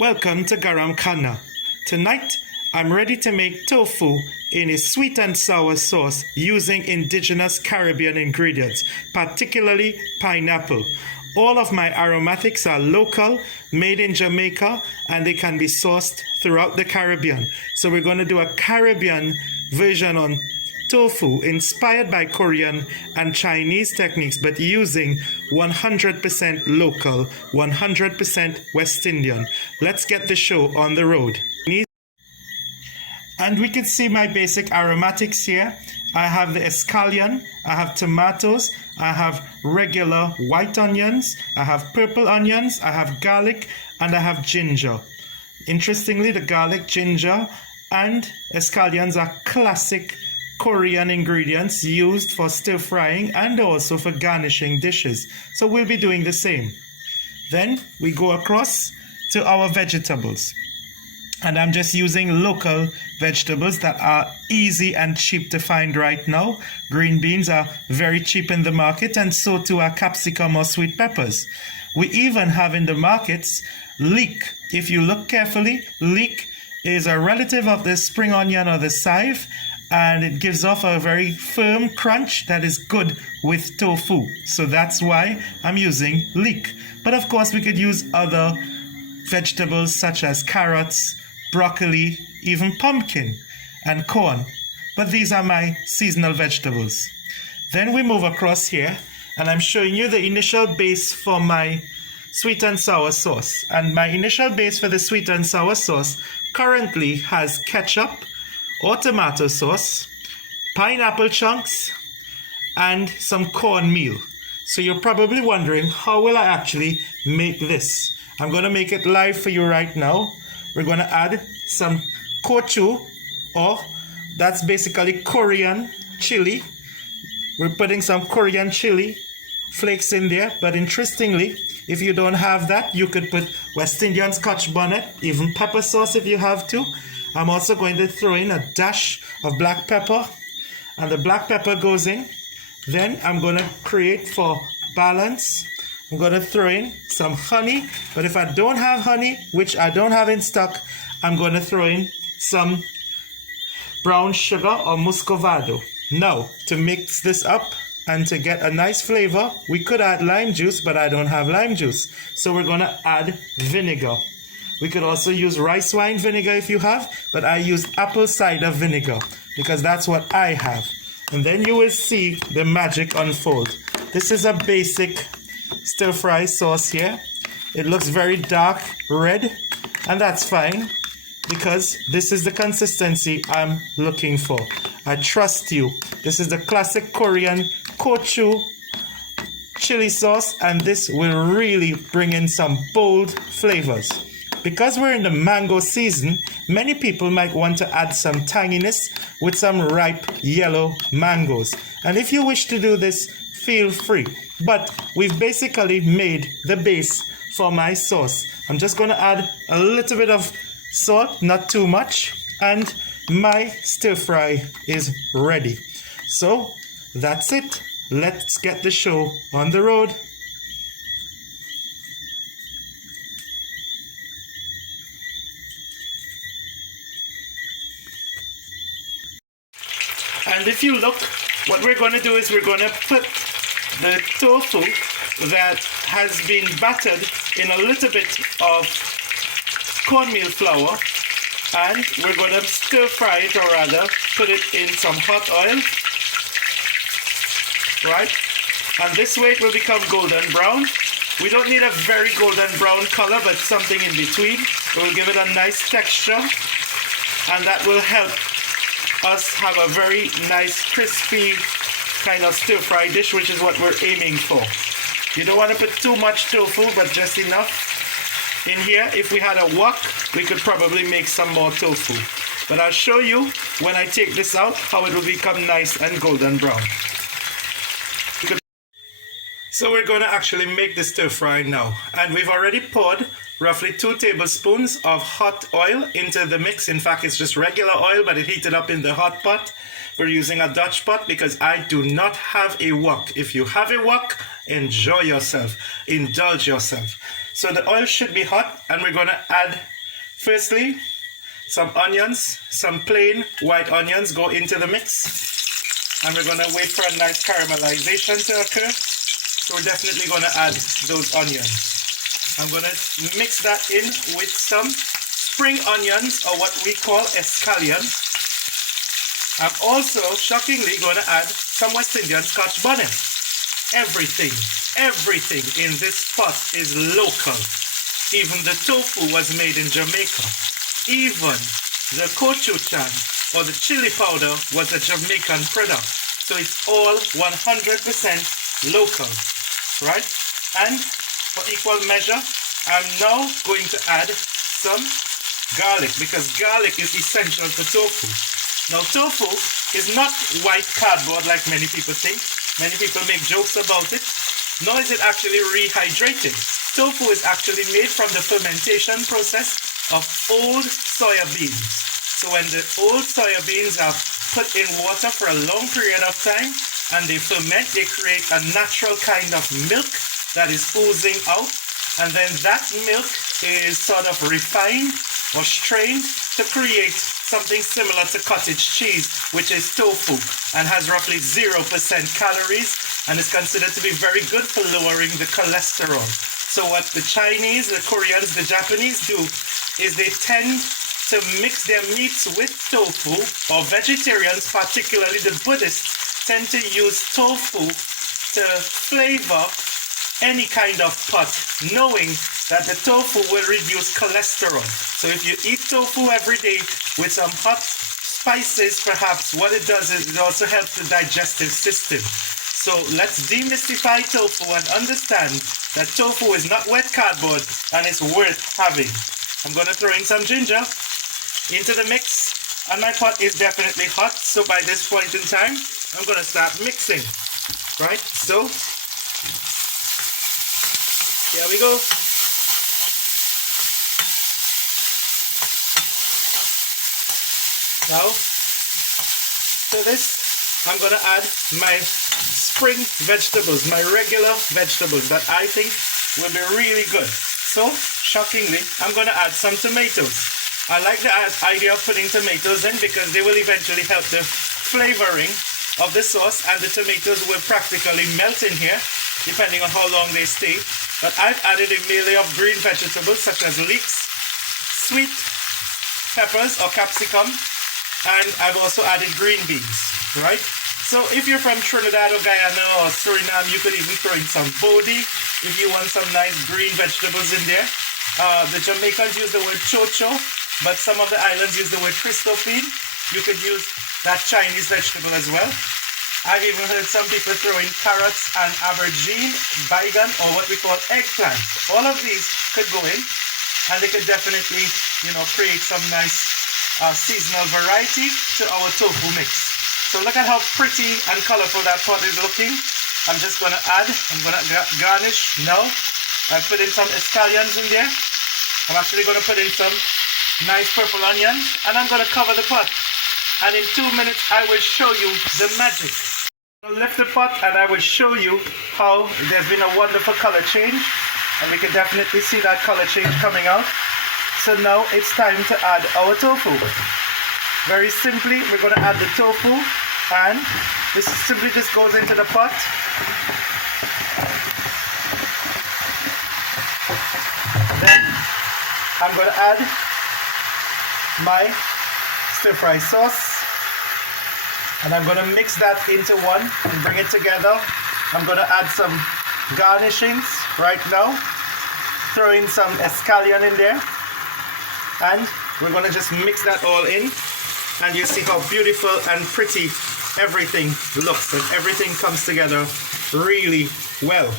Welcome to Garam Khana. Tonight, I'm ready to make tofu in a sweet and sour sauce using indigenous Caribbean ingredients, particularly pineapple. All of my aromatics are local, made in Jamaica, and they can be sourced throughout the Caribbean. So we're going to do a Caribbean version on tofu inspired by Korean and Chinese techniques, but using 100% local, 100% West Indian. Let's get the show on the road. And we can see my basic aromatics here. I have the escallion, I have tomatoes, I have regular white onions, I have purple onions, I have garlic, and I have ginger. Interestingly, the garlic, ginger, and escallions are classic Korean ingredients used for stir frying and also for garnishing dishes. So we'll be doing the same. Then we go across to our vegetables. And I'm just using local vegetables that are easy and cheap to find right now. Green beans are very cheap in the market, and so too are capsicum or sweet peppers. We even have in the markets leek. If you look carefully, leek is a relative of the spring onion or the chive, and it gives off a very firm crunch that is good with tofu. So that's why I'm using leek. But of course, we could use other vegetables such as carrots, broccoli, even pumpkin and corn. But these are my seasonal vegetables. Then we move across here, and I'm showing you the initial base for my sweet and sour sauce. And my initial base for the sweet and sour sauce currently has ketchup or tomato sauce, pineapple chunks, and some cornmeal. So you're probably wondering, how will I actually make this? I'm going to make it live for you right now. We're going to add some kochu, or that's basically Korean chili. We're putting some Korean chili flakes in there, but interestingly, if you don't have that, you could put West Indian scotch bonnet, even pepper sauce if you have to. I'm also going to throw in a dash of black pepper, and the black pepper goes in. Then I'm going to create for balance. I'm going to throw in some honey, but if I don't have honey, which I don't have in stock, I'm going to throw in some brown sugar or muscovado. Now, to mix this up and to get a nice flavor, we could add lime juice, but I don't have lime juice. So we're going to add vinegar. We could also use rice wine vinegar if you have, but I use apple cider vinegar because that's what I have. And then you will see the magic unfold. This is a basic stir fry sauce here. It looks very dark red, and that's fine because this is the consistency I'm looking for. I trust you. This is the classic Korean kochu chili sauce, and this will really bring in some bold flavors. Because we're in the mango season, many people might want to add some tanginess with some ripe yellow mangoes. And if you wish to do this, feel free. But we've basically made the base for my sauce. I'm just going to add a little bit of salt, not too much, and my stir fry is ready. So that's it. Let's get the show on the road. And if you look, what we're going to do is we're going to put the tofu that has been battered in a little bit of cornmeal flour, and we're going to stir fry it, or rather put it in some hot oil, right? And this way it will become golden brown. We don't need a very golden brown color, but something in between. It will give it a nice texture, and that will help us have a very nice crispy kind of stir fry dish, which is what we're aiming for. You don't want to put too much tofu, but just enough in here. If we had a wok, we could probably make some more tofu, but I'll show you when I take this out how it will become nice and golden brown. So we're going to actually make the stir fry now, and we've already poured roughly 2 tablespoons of hot oil into the mix. In fact, it's just regular oil, but it heated up in the hot pot. We're using a Dutch pot because I do not have a wok. If you have a wok, enjoy yourself, indulge yourself. So the oil should be hot, and we're going to add, firstly, some onions, some plain white onions go into the mix. And we're going to wait for a nice caramelization to occur. So we're definitely going to add those onions. I'm going to mix that in with some spring onions, or what we call escallion. I'm also, shockingly, going to add some West Indian scotch bonnet. Everything in this pot is local. Even the tofu was made in Jamaica. Even the kochu or the chili powder was a Jamaican product. So it's all 100% local, right? And for equal measure, I'm now going to add some garlic, because garlic is essential to tofu. Now tofu is not white cardboard like many people think. Many people make jokes about it. Nor is it actually rehydrated. Tofu is actually made from the fermentation process of old soya beans. So when the old soya beans are put in water for a long period of time and they ferment, they create a natural kind of milk that is oozing out, and then that milk is sort of refined or strained to create something similar to cottage cheese, which is tofu, and has roughly 0% calories and is considered to be very good for lowering the cholesterol. So what the Chinese, the Koreans, the Japanese do is they tend to mix their meats with tofu, or vegetarians, particularly the Buddhists, tend to use tofu to flavor any kind of pot, knowing that the tofu will reduce cholesterol. So if you eat tofu every day with some hot spices, perhaps what it does is it also helps the digestive system. So let's demystify tofu and understand that tofu is not wet cardboard and it's worth having. I'm going to throw in some ginger into the mix, and my pot is definitely hot, so by this point in time I'm going to start mixing, right? So here we go. Now to this I'm going to add my spring vegetables, my regular vegetables that I think will be really good. So shockingly, I'm going to add some tomatoes. I like the idea of putting tomatoes in because they will eventually help the flavoring of the sauce, and the tomatoes will practically melt in here depending on how long they stay. But I've added a melee of green vegetables such as leeks, sweet peppers or capsicum, and I've also added green beans, right? So if you're from Trinidad or Guyana or Suriname, you could even throw in some bodi if you want some nice green vegetables in there. The Jamaicans use the word chocho, but some of the islands use the word Christophine. You could use that Chinese vegetable as well. I've even heard some people throw in carrots and aubergine, baigan, or what we call eggplant. All of these could go in, and they could definitely, create some nice seasonal variety to our tofu mix. So look at how pretty and colorful that pot is looking. I'm just going to garnish now. I put in some escallions in there. I'm actually going to put in some nice purple onions, and I'm going to cover the pot. And in 2 minutes, I will show you the magic. I'll lift the pot and I will show you how there's been a wonderful color change. And we can definitely see that color change coming out. So now it's time to add our tofu. Very simply, we're going to add the tofu, and this simply just goes into the pot. Then I'm going to add my stir-fry sauce, and I'm going to mix that into one and bring it together. I'm going to add some garnishings right now, throw in some escallion in there, and we're going to just mix that all in, and you see how beautiful and pretty everything looks, and everything comes together really well.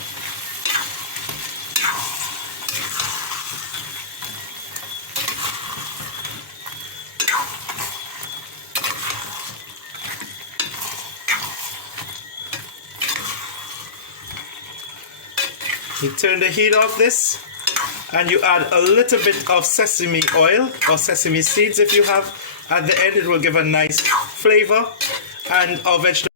You turn the heat off this, and you add a little bit of sesame oil or sesame seeds if you have. At the end, it will give a nice flavor, and our vegetable